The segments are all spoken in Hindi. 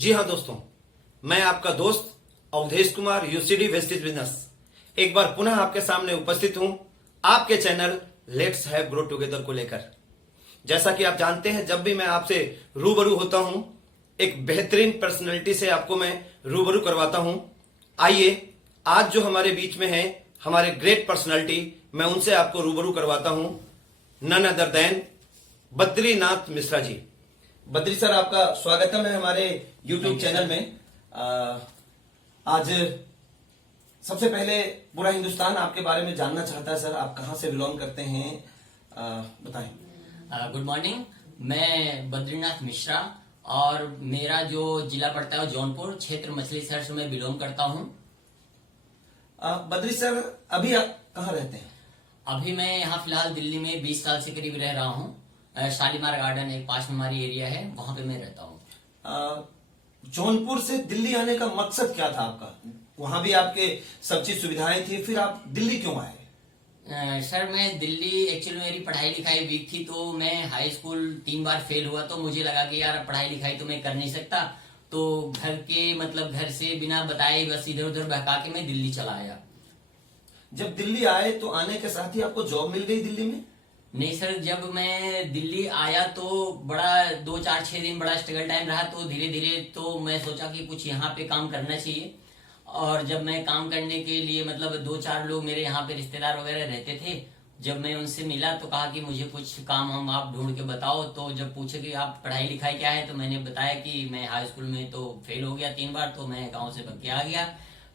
जी हाँ दोस्तों, मैं आपका दोस्त Awadhesh Kumar UCD wastage business एक बार पुनः आपके सामने उपस्थित हूं आपके channel let's have grow together को लेकर। जैसा कि आप जानते हैं, जब भी मैं आपसे रूबरू होता हूं एक बेहतरीन पर्सनैलिटी से आपको मैं रूबरू करवाता हूं। आइए आज जो हमारे बीच में है हमारे ग्रेट पर्सनैलिटी, मैं उनसे आपको रूबरू करवाता हूं। None other than Badrinath Mishra ji. Badri sir, आपका स्वागतम है हमारे यूट्यूब चैनल में। आज सबसे पहले पूरा हिंदुस्तान आपके बारे में जानना चाहता है सर, आप कहाँ से बिलोंग करते हैं, बताएं। गुड मॉर्निंग, मैं बद्रीनाथ मिश्रा और मेरा जो जिला पड़ता है जौनपुर क्षेत्र मछली शहर से मैं बिलोंग करता हूँ। बद्री सर, अभी आप कहाँ रहते हैं? अभी मैं यहाँ फिलहाल दिल्ली में 20 साल से करीब रह रहा हूँ। शालीमार गार्डन एक पास में हमारी एरिया है, वहां पे मैं रहता हूँ। जौनपुर से दिल्ली आने का मकसद क्या था आपका? वहां भी आपके सब चीज सुविधाएं थी, फिर आप दिल्ली क्यों आए? सर, मैं दिल्ली एक्चुअली मेरी पढ़ाई लिखाई वीक थी, तो मैं हाई स्कूल 3 बार फेल हुआ, तो मुझे लगा कि यार पढ़ाई लिखाई तो मैं कर नहीं सकता, तो घर से बिना बताए बस इधर उधर बहका के मैं दिल्ली चला आया। जब दिल्ली आए तो आने के साथ ही आपको जॉब मिल गई दिल्ली में? नहीं सर, जब मैं दिल्ली आया तो बड़ा 2-4-6 दिन बड़ा स्ट्रगल टाइम रहा, तो धीरे धीरे तो मैं सोचा कि कुछ यहाँ पे काम करना चाहिए। और जब मैं काम करने के लिए 2-4 लोग मेरे यहाँ पे रिश्तेदार वगैरह रहते थे, जब मैं उनसे मिला तो कहा कि मुझे कुछ काम हम आप ढूंढ के बताओ। तो जब पूछे कि आप पढ़ाई लिखाई क्या है, तो मैंने बताया कि मैं हाई स्कूल में तो फेल हो गया 3 बार, तो मैं गाँव से भग के आ गया।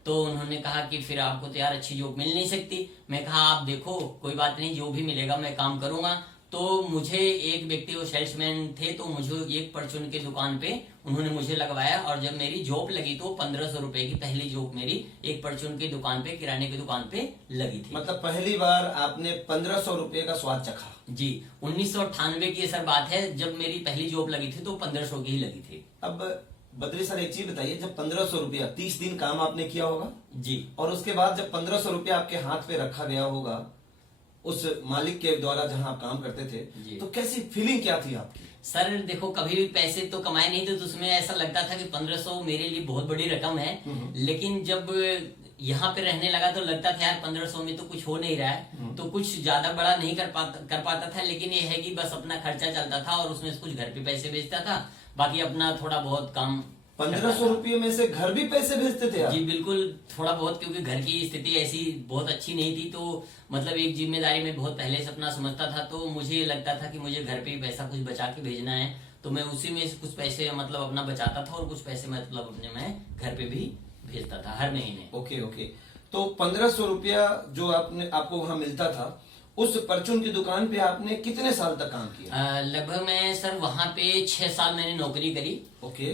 तो उन्होंने कहा कि फिर आपको तो यार अच्छी जॉब मिल नहीं सकती। मैं कहा आप देखो, कोई बात नहीं, जो भी मिलेगा मैं काम करूंगा। तो मुझे एक व्यक्ति, वो सेल्समैन थे, तो मुझे एक परचून की दुकान पे उन्होंने मुझे लगवाया। और जब मेरी जॉब लगी तो 1500 रुपए की पहली जॉब मेरी एक परचून की दुकान पे, किराने की दुकान पे लगी थी। मतलब पहली बार आपने 1500 रुपए का स्वाद चखा? जी, 1998 की सर बात है, जब मेरी पहली जॉब लगी थी तो 1500 की ही लगी थी। अब बद्री सर, एक चीज बताइए, जब 1500 रुपया 30 दिन काम आपने किया होगा जी, और उसके बाद जब 1500 रुपया आपके हाथ पे रखा गया होगा उस मालिक के द्वारा जहां आप काम करते थे, तो कैसी फीलिंग क्या थी आपकी? सर देखो, कभी भी पैसे तो कमाए नहीं थे, तो उसमें ऐसा लगता था कि 1500 मेरे लिए बहुत बड़ी रकम है। लेकिन जब यहाँ पे रहने लगा तो लगता था यार 1500 में तो कुछ हो नहीं रहा है, तो कुछ ज्यादा बड़ा नहीं कर पाता था। लेकिन ये है कि बस अपना खर्चा चलता था और उसमें से कुछ घर पे पैसे भेजता था, बाकी अपना थोड़ा बहुत काम। 1500 रुपये में से घर भी पैसे भेजते थे आप? जी बिल्कुल, थोड़ा बहुत, क्योंकि घर की स्थिति ऐसी बहुत अच्छी नहीं थी, तो एक जिम्मेदारी में बहुत पहले से अपना समझता था, तो मुझे लगता था कि मुझे घर पे पैसा कुछ बचा के भेजना है, तो मैं उसी में से कुछ पैसे अपना बचाता था और कुछ पैसे अपने मैं घर पे भी भेजता था हर महीने। ओके। तो 1500 रुपया जो आपको वहां मिलता था, उस परचून की दुकान पे आपने कितने साल तक काम किया? लगभग मैं सर वहां पे 6 साल मैंने नौकरी करी। ओके।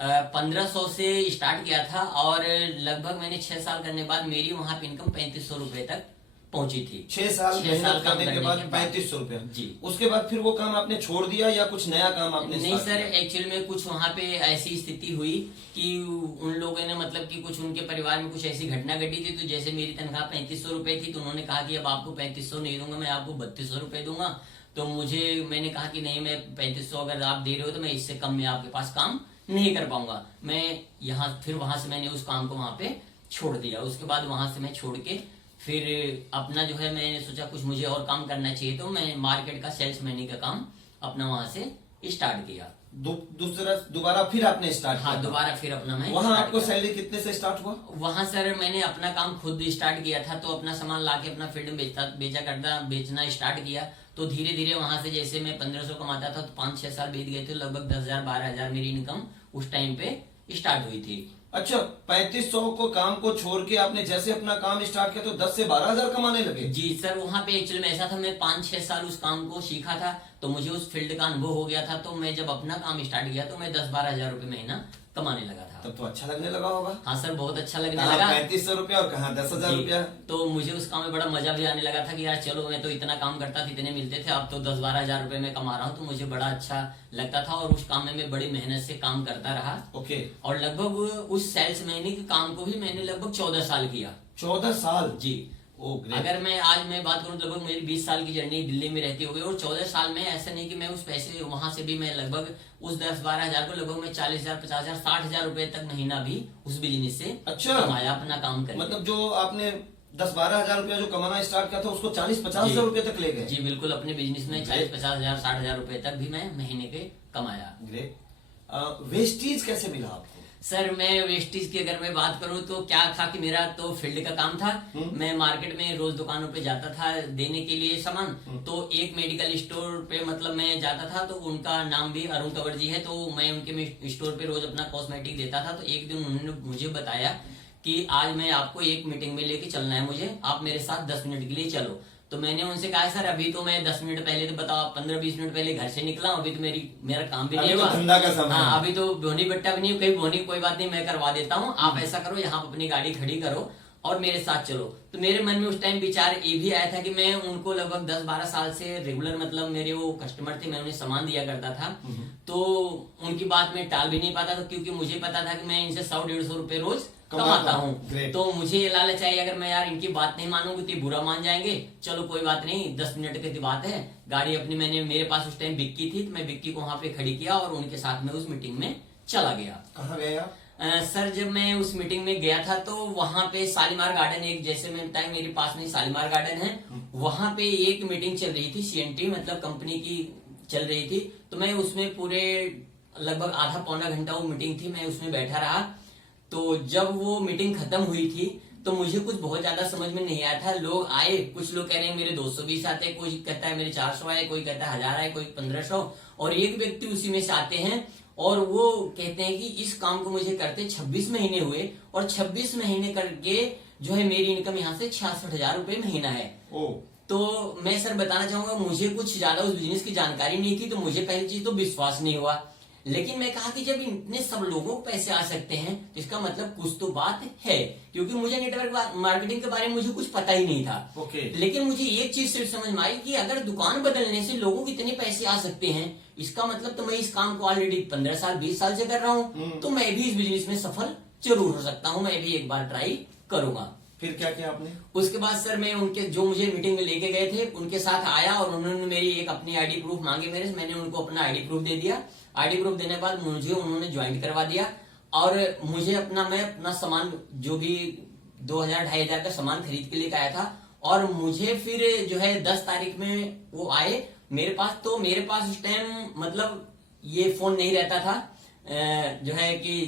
1500 से स्टार्ट किया था और लगभग मैंने 6 साल करने बाद मेरी वहां पे इनकम 3500 रुपए तक पहुंची थी। 6 साल मेहनत करने के बाद 3500 रुपया जी। उसके बाद फिर वो काम आपने छोड़ दिया या कुछ नया काम आपने? नहीं सर, एक्चुअली में कुछ वहां पे ऐसी स्थिति हुई कि उन लोगों ने कि कुछ उनके परिवार में कुछ ऐसी घटना घटी थी, तो जैसे मेरी तनख्वाह 3500 रुपए थी, तो उन्होंने कहा कि अब आपको 3500 नहीं दूंगा, मैं आपको 3200 रुपए दूंगा। तो मैंने कहा कि नहीं, मैं 3500 अगर आप दे रहे हो तो मैं इससे कम में आपके पास काम नहीं कर पाऊंगा। फिर वहां से मैंने उस काम को वहां पे छोड़ दिया। उसके बाद वहां से मैं छोड़ के फिर अपना जो है, मैंने सोचा कुछ मुझे और काम करना चाहिए, तो मैं मार्केट का सेल्समैन का काम अपना वहां से स्टार्ट किया। दोबारा फिर आपने स्टार्ट किया? हाँ, दोबारा फिर अपना मैं वहां आपको सैलरी कितने से स्टार्ट हुआ? वहां सर मैंने अपना काम खुद स्टार्ट किया था, तो अपना सामान लाके अपना फील्ड में बेचना स्टार्ट किया। तो धीरे धीरे वहां से जैसे मैं 1500 कमाता था, तो 5-6 साल बीत गए थे, लगभग 10,000-12,000 मेरी इनकम उस टाइम पे स्टार्ट हुई थी। अच्छा, 3500 को काम को छोड़ के आपने जैसे अपना काम स्टार्ट किया तो 10 से 12,000 कमाने लगे? जी सर, वहां पे एक्चुअली में ऐसा था, मैं 5-6 साल उस काम को सीखा था, तो मुझे उस फील्ड का अनुभव हो गया था। तो मैं जब अपना काम स्टार्ट किया तो मैं 10-12,000 रुपए महीना कमाने लगा था। तब तो अच्छा लगने लगा होगा? हाँ सर, बहुत अच्छा लगने लगा। 3500 रुपया और कहाँ 10,000 रुपया? तो मुझे उस काम में बड़ा मजा भी आने लगा था कि यार चलो, मैं तो इतना काम करता था, इतने मिलते थे, अब तो 10-12,000 रुपए में कमा रहा हूँ, तो मुझे बड़ा अच्छा लगता था। और उस काम में मैं बड़ी मेहनत से काम करता रहा। ओके। और लगभग उस सेल्समैन के काम को भी मैंने लगभग 14 साल किया। 14 साल? जी। ओ ग्रेट। अगर मैं बात करूं तो लगभग मेरी 20 साल की जर्नी दिल्ली में रहती हो गई, और 14 साल में ऐसा नहीं कि मैं उस पैसे वहां से भी मैं लगभग उस 10-12 हजार को लगभग मैं 40,000, 50,000, 60,000 रुपए तक महीना भी उस बिजनेस से अच्छा। कमाया अपना काम करके। मतलब जो आपने 10-12 हजार रुपया जो कमाना स्टार्ट किया था उसको 40-50 हजार रुपए तक ले गए। जी बिल्कुल, अपने बिजनेस में 40-50 हजार, 60,000 रुपए तक भी मैं महीने के कमाया। ग्रेट। वेस्टीज कैसे मिला आपको? सर मैं वेस्टेज की अगर मैं बात करूं तो क्या था कि मेरा तो फील्ड का काम था। मैं मार्केट में रोज दुकानों पे जाता था देने के लिए सामान। तो एक मेडिकल स्टोर पे मतलब मैं जाता था, तो उनका नाम भी अरुण कंवर जी है, तो मैं उनके स्टोर पे रोज अपना कॉस्मेटिक देता था। तो एक दिन उन्होंने मुझे बताया कि आज मैं आपको एक मीटिंग में लेके चलना है मुझे, आप मेरे साथ 10 मिनट के लिए चलो। तो मैंने उनसे कहा सर अभी तो मैं 10 मिनट पहले, तो बताओ 15-20 मिनट पहले घर से निकला हूं, अभी तो मेरा काम भी नहीं अभी तो हुआ, धंधा का समय हाँ है। अभी तो बोनी बट्टा भी नहीं, कहीं बोनी कोई बात नहीं, मैं करवा देता हूँ, आप ऐसा करो यहाँ पे अपनी गाड़ी खड़ी करो और मेरे साथ चलो। तो मेरे मन में उस टाइम विचार ये भी आया था कि मैं उनको लगभग 10-12 साल से रेगुलर मतलब मेरे वो कस्टमर थे, मैं उन्हें सामान दिया करता था। तो उनकी बात में टाल भी नहीं पाता था, क्योंकि मुझे पता था कि मैं इनसे 100-150 रुपए रोज कमाता हूँ। Great। तो मुझे ये लालच आई, अगर मैं यार इनकी बात नहीं मानूंगी तो ये बुरा मान जाएंगे। चलो कोई बात नहीं, 10 मिनट की बात है, गाड़ी अपनी मेरे पास उस टाइम बिक्की थी, तो मैं बिक्की को वहां पे खड़ी किया और उनके साथ में उस मीटिंग में चला गया। कहाँ गए आप? सर जब मैं उस मीटिंग में गया था तो वहां पे शालीमार गार्डन, एक जैसे मैं बताया मेरे पास में शालीमार गार्डन है, वहां पे एक मीटिंग चल रही थी, CNT मतलब कंपनी की चल रही थी। तो मैं उसमें पूरे लगभग आधा पौना घंटा वो मीटिंग थी, मैं उसमें बैठा रहा। तो जब वो मीटिंग खत्म हुई थी तो मुझे कुछ बहुत ज्यादा समझ में नहीं आया था। लोग आए, कुछ लोग कह रहे हैं मेरे 220 आते हैं, कोई कहता है मेरे 400 आए, कोई कहता है 1000 आए, कोई 1500, और एक व्यक्ति उसी में से आते हैं और वो कहते हैं कि इस काम को मुझे करते 26 महीने हुए और 26 महीने करके जो है मेरी इनकम यहाँ से 66,000 रुपए महीना है। ओ। तो मैं सर बताना चाहूंगा, मुझे कुछ ज्यादा उस बिजनेस की जानकारी नहीं थी, तो मुझे पहली चीज तो विश्वास नहीं हुआ। लेकिन मैं कहा कि जब इतने सब लोगों को पैसे आ सकते हैं तो इसका मतलब कुछ तो बात है, क्योंकि मुझे नेटवर्क मार्केटिंग के बारे में मुझे कुछ पता ही नहीं था। ओके। लेकिन मुझे एक चीज सिर्फ समझ में आई कि अगर दुकान बदलने से लोगों को इतने पैसे आ सकते हैं, इसका मतलब तो मैं इस काम को ऑलरेडी 15 साल 20 साल से कर रहा हूँ, तो मैं भी इस बिजनेस में सफल जरूर हो सकता हूँ, मैं भी एक बार ट्राई करूंगा। फिर क्या किया आपने? उसके बाद सर मैं उनके जो मुझे मीटिंग में लेके गए थे उनके साथ आया और उन्होंने मेरी एक अपनी आईडी प्रूफ मांगे मेरे से, मैंने उनको अपना आईडी प्रूफ दे दिया। आईडी प्रूफ देने के बाद मुझे उन्होंने ज्वाइंट करवा दिया और मुझे मैं अपना सामान जो भी 2,000-2,500 का सामान खरीद के लेकर आया था, और मुझे फिर जो है 10 तारीख में वो आए मेरे पास। तो मेरे पास उस टाइम मतलब ये फोन नहीं रहता था, जो है कि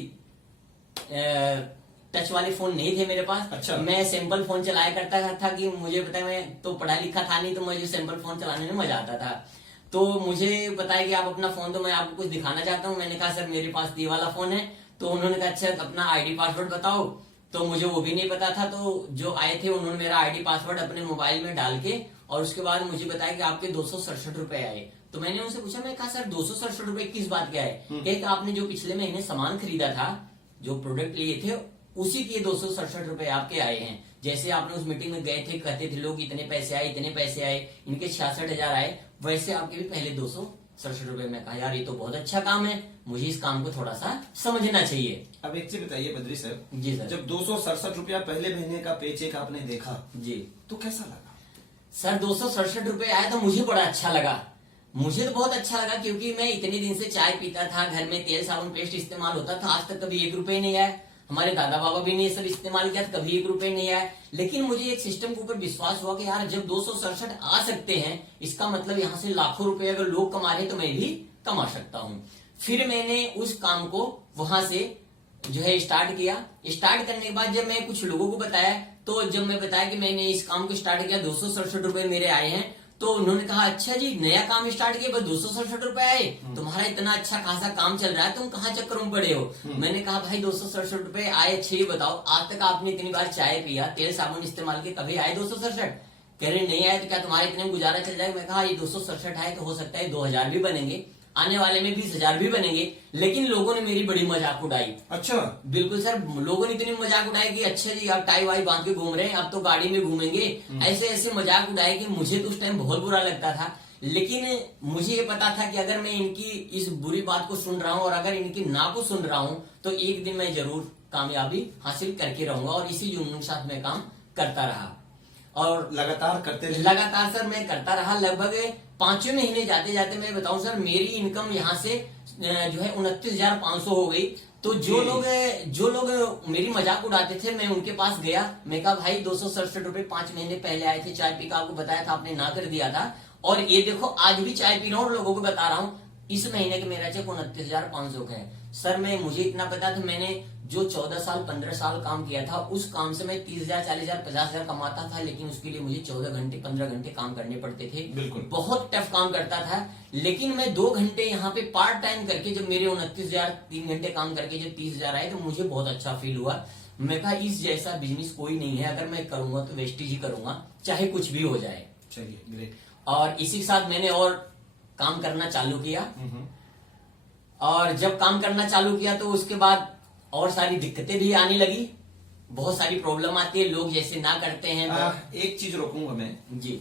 टच वाले फोन नहीं थे मेरे पास। अच्छा। मैं सिंपल फोन चलाया करता था कि मुझे पता है मैं तो पढ़ा लिखा था नहीं, तो मुझे सिंपल फोन चलाने में मजा आता था। तो मुझे बताया कि आप अपना फोन दो, मैं आपको कुछ दिखाना चाहता हूँ। मैंने कहा सर मेरे पास ये वाला फोन है। तो उन्होंने कहा अच्छा अपना आईडी पासवर्ड बताओ। तो मुझे वो भी नहीं पता था। तो जो आए थे उन्होंने मेरा आईडी पासवर्ड अपने मोबाइल में डाल के और उसके बाद मुझे बताया कि आपके 267 रुपए आए। तो मैंने उनसे पूछा, मैं कहा सर 267 रुपए किस बात के आए? एक आपने जो पिछले महीने सामान खरीदा था, जो प्रोडक्ट लिए थे, उसी के 267 रुपए आपके आए हैं। जैसे आपने उस मीटिंग में गए थे, कहते थे लोग इतने पैसे आए, इतने पैसे आए, इनके 66,000 आए, वैसे आपके भी पहले 267 रुपए। में कहा यार ये तो बहुत अच्छा काम है, मुझे इस काम को थोड़ा सा समझना चाहिए। अब एक चीज बताइए बद्री सर, जी सर। जब 267 रुपया पहले महीने का पे चेक आपने देखा जी तो कैसा लगा? सर 267 रुपए आया तो मुझे बड़ा अच्छा लगा। मुझे तो बहुत अच्छा लगा, क्योंकि मैं इतने दिन से चाय पीता था, घर में तेल साबुन पेस्ट इस्तेमाल होता था, आज तक कभी 1 रुपए नहीं आया। हमारे दादा बाबा भी ने सब इस्तेमाल किया, कभी 1 रुपए नहीं आया। लेकिन मुझे एक सिस्टम के ऊपर विश्वास हुआ कि यार जब 267 आ सकते हैं, इसका मतलब यहाँ से लाखों रुपए अगर लोग कमा रहे तो मैं भी कमा सकता हूँ। फिर मैंने उस काम को वहां से जो है स्टार्ट किया। स्टार्ट करने के बाद जब मैं कुछ लोगों को बताया, तो जब मैं बताया कि मैंने इस काम को स्टार्ट किया, 267 रुपए मेरे आए हैं, तो उन्होंने कहा अच्छा जी नया काम स्टार्ट किया, बस 267 रुपए आए, तुम्हारा इतना अच्छा खासा काम चल रहा है, तुम कहाँ चक्कर में पड़े हो? मैंने कहा भाई 267 रुपए आए, अच्छे ही बताओ, आज तक आपने इतनी बार चाय पिया, तेल साबुन इस्तेमाल किया, कभी आए 267? कह रहे नहीं आए, तो क्या तुम्हारे इतने में गुजारा चल जाएगा? मैं कहा ये 267 आए तो हो सकता है 2,000 भी बनेंगे, आने वाले में 20,000 भी बनेंगे। लेकिन लोगों ने मेरी बड़ी मजाक उड़ाई। अच्छा। बिल्कुल सर, लोगों ने इतनी मजाक उड़ाई कि अच्छा जी आप टाई वाई बांध के घूम रहे हैं, अब तो गाड़ी में घूमेंगे, ऐसे ऐसे मजाक उड़ाए कि मुझे तो उस टाइम बहुत बुरा लगता था। लेकिन मुझे ये पता था कि अगर मैं इनकी इस बुरी बात को सुन रहा हूँ और अगर इनकी ना को सुन रहा हूँ, तो एक दिन मैं जरूर कामयाबी हासिल करके रहूंगा, और इसी जुनून के साथ मैं काम करता रहा। और लगातार करते रहे? लगातार सर मैं करता रहा। लगभग 5वें महीने जाते जाते मैं बताऊं सर, मेरी इनकम यहाँ से जो है 29,500 हो गई। तो जो लोग मेरी मजाक उड़ाते थे, मैं उनके पास गया, मैं कहा भाई 267 रुपए 5 महीने पहले आए थे चाय पी का, आपको बताया था, आपने ना कर दिया था, और ये देखो आज भी चाय पी रहा हूँ और लोगों को बता रहा हूँ। इस महीने का मेरा चेक 29,500 का है सर। मुझे इतना पता था, मैंने जो 14 साल 15 साल काम किया था, उस काम से मैं 30,000 40,000 50,000 कमाता था, लेकिन उसके लिए मुझे 14 घंटे 15 घंटे काम करने पड़ते थे। बिल्कुल बहुत टफ काम करता था। लेकिन मैं 2 घंटे यहाँ पे पार्ट टाइम करके जब मेरे 29,000 3 घंटे काम करके जब 30,000 आए तो मुझे बहुत अच्छा फील हुआ। मैं कहा इस जैसा बिजनेस कोई नहीं है, अगर मैं करूंगा तो वेस्टेज ही करूंगा, चाहे कुछ भी हो जाए। चलिए ग्रेट। और इसी के साथ मैंने और काम करना चालू किया। और जब काम करना चालू किया तो उसके बाद और सारी दिक्कतें भी आने लगी, बहुत सारी प्रॉब्लम आती है, लोग जैसे ना करते हैं। एक चीज रोकूंगा मैं जी।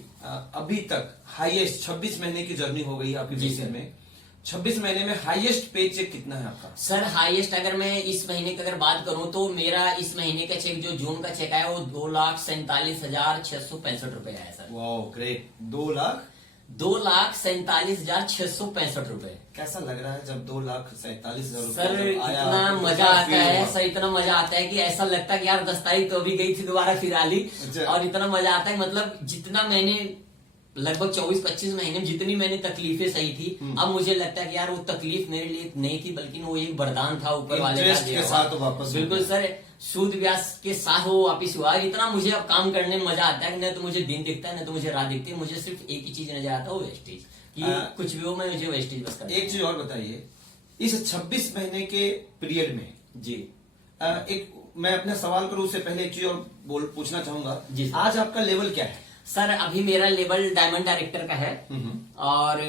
अभी तक हाईएस्ट 26 महीने की जर्नी हो गई आपकी जी बिजनेस सर। में, 26 महीने में हाईएस्ट पे चेक कितना है आपका? सर हाईएस्ट अगर मैं इस महीने की अगर बात करूं तो मेरा इस महीने का चेक, जो जून का चेक आया, वो 2,47,665 रुपए आया सर। Wow great. 2,47,665 रुपए। कैसा लग रहा है जब 2,47,000 सर रुपए आया? इतना तो मजा क्या आता feel है हुआ? सर, इतना मजा आता है कि ऐसा लगता है कि यार 10 तारीख तो अभी गई थी, दोबारा फिर आ ली। अच्छा। और इतना मजा आता है, मतलब जितना मैंने लगभग 24-25 महीने में जितनी मैंने तकलीफें सही थी, अब मुझे लगता है कि यार वो तकलीफ मेरे लिए नहीं थी, बल्कि वो एक वरदान था ऊपर वाले का Interest दिया के हुआ। साथ वापस हो बिल्कुल गया। सर, सूद ब्याज के साथ वो वापिस हुआ। इतना मुझे अब काम करने में मजा आता है कि न तो मुझे दिन दिखता है, न तो मुझे रात दिखती है, मुझे सिर्फ एक ही चीज नजर आता है, वो वेस्टेज। कि कुछ भी हो, मैं मुझे वेस्टेज बस करना है। एक चीज और बताइए, इस 26 महीने के पीरियड में जी। एक मैं अपना सवाल करूं उससे पहले एक चीज और पूछना चाहूंगा। जी सर। आज आपका लेवल क्या है? सर अभी मेरा लेवल डायमंड डायरेक्टर का है, और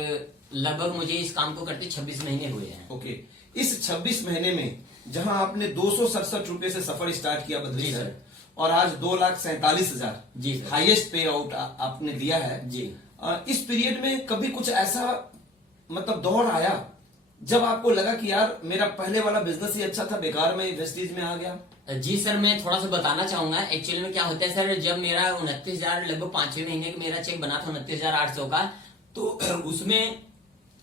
लगभग मुझे इस काम को करते 26 महीने हुए हैं। ओके। इस 26 महीने में जहां आपने 267 रुपए से सफर स्टार्ट किया बद्री जी सर, सर। और आज 2,47,000 जी सर। हाईएस्ट पे आउट आपने दिया है जी। इस पीरियड में कभी कुछ ऐसा मतलब दौर आया जब आपको लगा कि यार मेरा पहले वाला बिजनेस ही अच्छा था, बेकार में वेस्टेज में आ गया? जी सर, मैं थोड़ा सा बताना चाहूंगा। एक्चुअली में क्या होता है सर, जब मेरा 29,000 लगभग 5वें महीने का मेरा चेक बना था 29,800 का, तो उसमें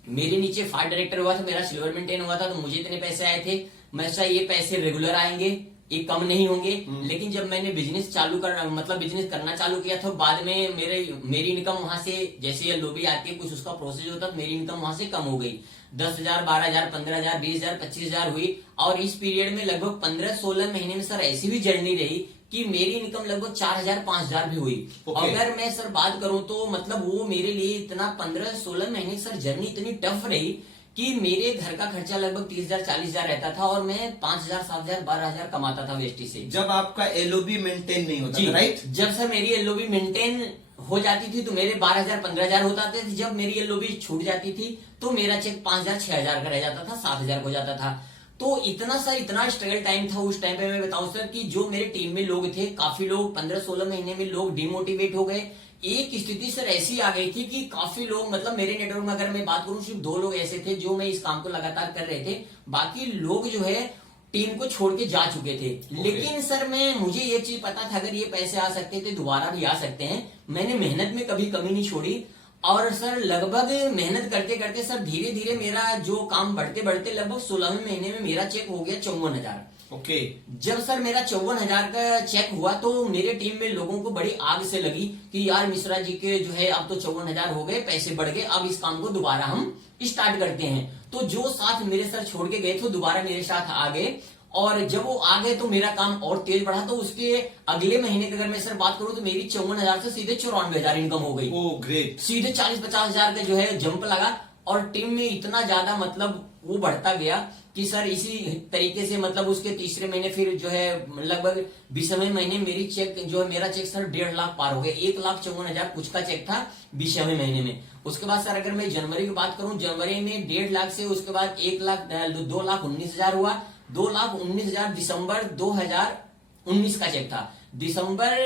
मेरे नीचे 5 डायरेक्टर हुआ था, मेरा सिल्वर मेंटेन हुआ था, तो मुझे इतने पैसे आए थे। मैं सर ये पैसे रेगुलर आएंगे, ये कम नहीं होंगे। लेकिन जब मैंने बिजनेस चालू कर मतलब बिजनेस करना चालू किया तो बाद में मेरी इनकम वहां से, जैसे ये लोबी आती है कुछ उसका प्रोसेस होता है, मेरी इनकम वहां से कम हो गई। 10,000 12,000 15,000 20,000 25,000 हुई। और इस पीरियड में लगभग 15-16 महीने में सर ऐसी भी जर्नी रही कि मेरी इनकम लगभग 4,000 5,000 भी हुई। अगर मैं सर बात करूं तो मतलब वो मेरे लिए इतना 15-16 महीने सर जर्नी इतनी टफ रही कि मेरे घर का खर्चा लगभग 30,000 40,000 रहता था, और मैं 5,000 7,000 12,000 कमाता था वेस्टी से। जब आपका एलओबी मेंटेन नहीं होता जी था, राइट? जब सर मेरी एलओबी मेंटेन हो जाती थी तो मेरे 12,000 15,000 होता थे। जब मेरी एलओबी छूट जाती थी तो मेरा चेक 5,000 6,000 का रह जाता था, 7,000 हो जाता था। तो इतना सर इतना स्ट्रगल टाइम था उस टाइम पे। मैं बताऊं सर कि जो मेरे टीम में लोग थे, काफी लोग 15-16 महीने में लोग डिमोटिवेट हो गए। एक स्थिति सर ऐसी आ गई थी कि काफी लोग, मतलब मेरे नेटवर्क में अगर मैं बात करूं सिर्फ 2 लोग ऐसे थे जो मैं इस काम को लगातार कर रहे थे, बाकी लोग जो है टीम को छोड़ के जा चुके थे। लेकिन सर मुझे ये चीज पता था, अगर ये पैसे आ सकते थे दोबारा भी आ सकते हैं। मैंने मेहनत में कभी कमी नहीं छोड़ी, और सर लगभग मेहनत करते करते सर धीरे धीरे मेरा जो काम बढ़ते बढ़ते लगभग 16वें महीने में मेरा चेक हो गया 54,000। ओके। जब सर मेरा 54,000 का चेक हुआ तो मेरे टीम में लोगों को बड़ी आग से लगी कि यार मिश्रा जी के जो है अब तो 54,000 हो गए, पैसे बढ़ गए, अब इस काम को दोबारा हम स्टार्ट करते हैं। तो जो साथ मेरे सर छोड़ के गए थे दोबारा मेरे साथ आ गए, और जब वो आ गए तो मेरा काम और तेज बढ़ा। तो उसके अगले महीने की अगर मैं सर बात करूं तो मेरी 54,000 से सीधे 94,000 इनकम हो गई। Oh great. सीधे 40-50 हजार का जो है जंप लगा, और टीम में इतना ज्यादा मतलब वो बढ़ता गया कि सर इसी तरीके से मतलब उसके तीसरे महीने फिर जो है लगभग 20वें महीने मेरी चेक जो है मेरा चेक सर 1.5 लाख पार हो गया। 1,54,000 कुछ का चेक था 20वें महीने में। उसके बाद सर अगर मैं जनवरी की बात करूं, जनवरी में 1.5 लाख से उसके बाद 2,19,000 हुआ। 2,19,000 दिसंबर 2019 का चेक था। दिसंबर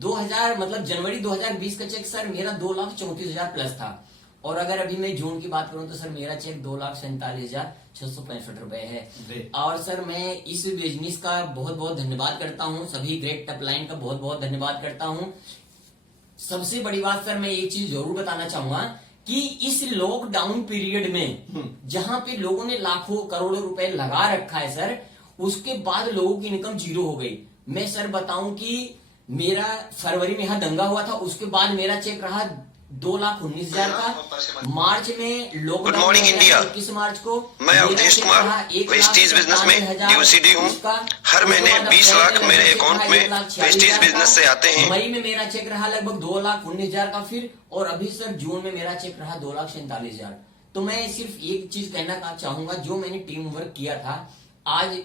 2000 मतलब जनवरी 2020 का चेक सर मेरा 2,34,000 प्लस था। और अगर अभी मैं जून की बात करूं तो सर मेरा चेक 2,47,665 रुपए है। और सर मैं इस बिजनेस का बहुत बहुत धन्यवाद करता हूं, सभी ग्रेट टॉप लाइन का बहुत बहुत धन्यवाद करता हूं। सबसे बड़ी बात सर मैं एक चीज जरूर बताना चाहूंगा कि इस लॉकडाउन पीरियड में जहां पे लोगों ने लाखों करोड़ों रुपए लगा रखा है सर, उसके बाद लोगों की इनकम जीरो हो गई। मैं सर बताऊं कि मेरा फरवरी में यहां दंगा हुआ था, उसके बाद मेरा चेक रहा 2,19,000 का। मार्च में लॉकडाउन, गुड मॉर्निंग इंडिया। 21 मार्च को मैं अवधेश कुमार वेस्टीज बिजनेस में ड्यूसीडी हूँ। हर महीने 20 लाख मेरे अकाउंट में वेस्टीज बिजनेस से आते हैं। मई में मेरा चेक रहा लगभग 2,19,000 का फिर, और अभी सर जून में मेरा चेक रहा 2,47,000। तो मैं सिर्फ एक चीज कहना चाहूंगा, जो मैंने टीम वर्क किया था आज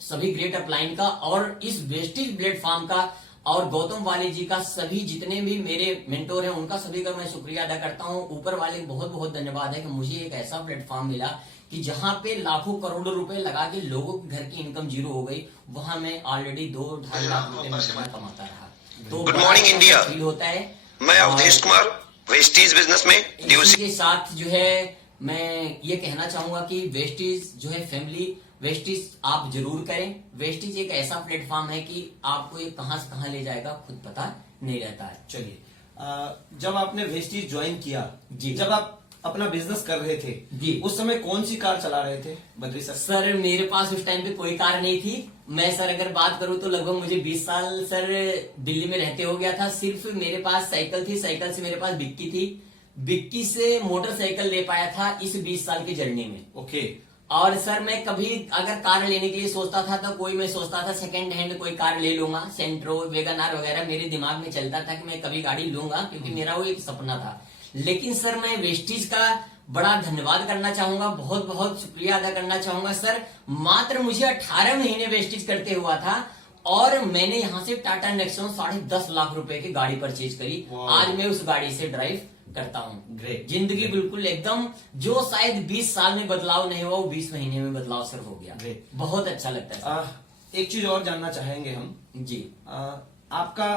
सभी ग्रेट अपलाइन का और इस वेस्टीज प्लेटफॉर्म का और गौतम वाले जी का, सभी जितने भी मेरे मेंटोर हैं उनका सभी का मैं शुक्रिया अदा करता हूं। ऊपर वाले को बहुत बहुत धन्यवाद है कि मुझे एक ऐसा प्लेटफॉर्म मिला कि जहां पे लाखों करोड़ों रुपए लगा के लोगों के घर की इनकम जीरो हो गई, वहां मैं ऑलरेडी 2-2.5 लाख रुपए महीना कमाता रहा। तो गुड मॉर्निंग इंडिया। फील होता है। मैं अवधेश कुमार वेस्टीज बिजनेस में इसी के साथ जो है मैं ये कहना चाहूंगा कि वेस्टीज जो है फैमिली, वेस्टीज आप जरूर करें। वेस्टीज एक ऐसा प्लेटफॉर्म है कि आपको ये कहां से कहां ले जाएगा खुद पता नहीं रहता है। चलिए, जब आपने वेस्टीज ज्वाइन किया जी, जब आप अपना बिजनेस कर रहे थे जी, उस समय कौन सी कार चला रहे थे बद्री सर? सर मेरे पास उस टाइम पे कोई कार नहीं थी। मैं सर अगर बात करूं तो लगभग मुझे 20 साल सर दिल्ली में रहते हो गया था। सिर्फ मेरे पास साइकिल थी, साइकिल से मेरे पास बिक्की थी, बिक्की से मोटरसाइकिल ले पाया था इस 20 साल की जर्नी में। ओके। और सर मैं कभी अगर कार लेने के लिए सोचता था तो मैं सोचता था सेकंड हैंड कोई कार ले लूंगा, सेंट्रो, वेगनार वगैरह मेरे दिमाग में चलता था कि मैं कभी गाड़ी लूंगा, क्योंकि मेरा वो एक सपना था। लेकिन सर मैं वेस्टीज का बड़ा धन्यवाद करना चाहूंगा, बहुत बहुत शुक्रिया अदा करना चाहूंगा सर। मात्र मुझे 18 महीने वेस्टीज करते हुआ था और मैंने यहाँ से टाटा नेक्सॉन 10.5 लाख रुपए की गाड़ी परचेज करी। आज मैं उस गाड़ी से ड्राइव करता हूँ। ग्रेट। जिंदगी बिल्कुल एकदम, जो शायद 20 साल में बदलाव नहीं हुआ वो 20 महीने में बदलाव सर हो गया। ग्रेट। बहुत अच्छा लगता है एक चीज और जानना चाहेंगे हम जी। आपका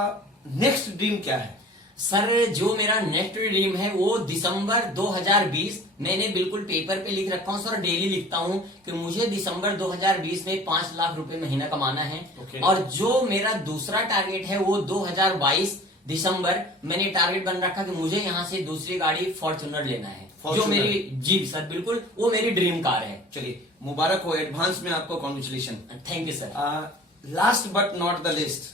नेक्स्ट ड्रीम क्या है? सर जो मेरा नेक्स्ट ड्रीम है वो दिसंबर 2020, मैंने बिल्कुल पेपर पे लिख रखा हूँ सर, डेली लिखता हूँ कि मुझे दिसंबर 2020 में 5 लाख रुपए महीना कमाना है। Okay. और जो मेरा दूसरा टारगेट है वो 2022 दिसंबर मैंने टारगेट बन रखा कि मुझे यहाँ से दूसरी गाड़ी फॉर्च्यूनर लेना है, जो मेरी जी सर बिल्कुल वो मेरी ड्रीम कार है। चलिए, मुबारक हो एडवांस में आपको, congratulation. Thank you sir. Last but not the list,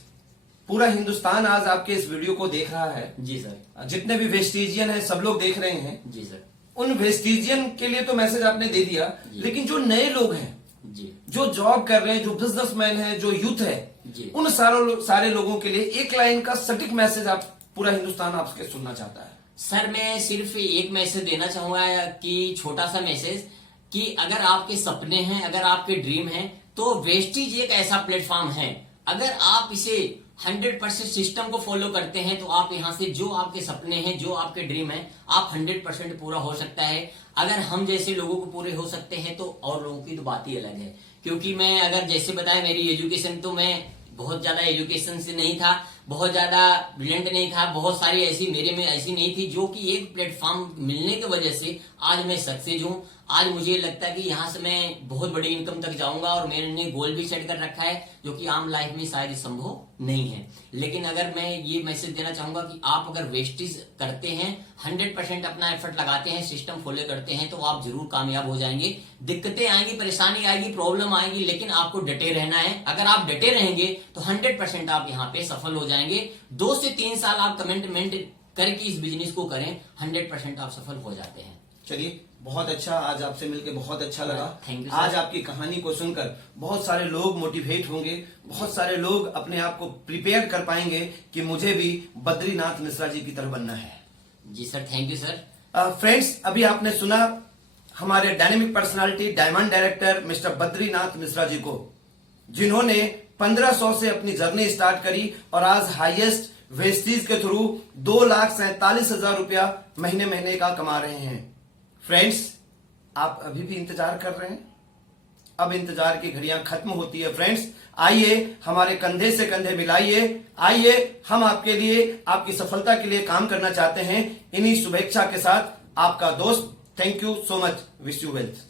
पूरा हिंदुस्तान आज आपके इस वीडियो को देख रहा है। जी सर। जितने भी वेस्टीजियन हैं सब लोग देख रहे हैं। जी सर। उन वेस्टीजियन के लिए तो मैसेज आपने दे दिया, लेकिन जो नए लोग हैं, जी, जो जॉब कर रहे हैं, जो बिजनेसमैन है, जो यूथ है, जी, उन सारे लोगों के लिए एक लाइन का सटीक मैसेज आप, पूरा हिंदुस्तान आपसे सुनना चाहता है। सर मैं सिर्फ एक मैसेज देना चाहूंगा कि छोटा सा मैसेज कि अगर आपके सपने हैं, अगर आपके ड्रीम हैं, तो वेस्टीज एक ऐसा प्लेटफॉर्म है। अगर आप इसे 100% सिस्टम को फॉलो करते हैं तो आप यहाँ से जो आपके सपने हैं, जो आपके ड्रीम है, आप 100% पूरा हो सकता है। अगर हम जैसे लोगों को पूरे हो सकते हैं तो और लोगों की तो बात ही अलग है। क्योंकि मैं अगर जैसे बताया मेरी एजुकेशन, तो मैं बहुत ज्यादा एजुकेशन से नहीं था, बहुत ज्यादा ब्रिलियंट नहीं था, बहुत सारी ऐसी मेरे में ऐसी नहीं थी, जो कि एक प्लेटफॉर्म मिलने की वजह से आज मैं सक्सेस हूँ। आज मुझे लगता है कि यहाँ से मैं बहुत बड़ी इनकम तक जाऊंगा और मैंने गोल भी सेट कर रखा है, जो कि आम लाइफ में शायद संभव नहीं है। लेकिन अगर मैं ये मैसेज देना चाहूंगा कि आप अगर वेस्टीज करते हैं, 100% अपना एफर्ट लगाते हैं, सिस्टम फॉलो करते हैं, तो आप जरूर कामयाब हो जाएंगे। दिक्कतें आएंगी, परेशानी आएगी, प्रॉब्लम आएगी, लेकिन आपको डटे रहना है। अगर आप डटे रहेंगे तो 100% आप यहाँ पे सफल हो जाएंगे। 2 से 3 साल आप कमिटमेंट करके इस बिजनेस को करें, 100% आप सफल हो जाते हैं। चलिए, बहुत अच्छा, आज आपसे मिलकर बहुत अच्छा लगा। Thank you. आज आपकी कहानी को सुनकर बहुत सारे लोग मोटिवेट होंगे, बहुत सारे लोग अपने आप को प्रिपेयर कर पाएंगे कि मुझे भी बद्रीनाथ मिश्रा जी की तरह बनना है। जी sir, thank you sir. Friends, अभी आपने सुना हमारे dynamic personality, diamond director mister Badrinath Mishra ji को, जिन्होंने 1500 से अपनी जर्नी स्टार्ट करी और आज हाईएस्ट वेस्टीज के थ्रू 2,47,000 रुपया महीने का कमा रहे हैं। फ्रेंड्स, आप अभी भी इंतजार कर रहे हैं? अब इंतजार की घड़ियां खत्म होती है। फ्रेंड्स, आइए हमारे कंधे से कंधे मिलाइए, आइए हम आपके लिए, आपकी सफलता के लिए काम करना चाहते हैं। इन्हीं शुभेच्छा के साथ आपका दोस्त, thank you so much, wish you wealth.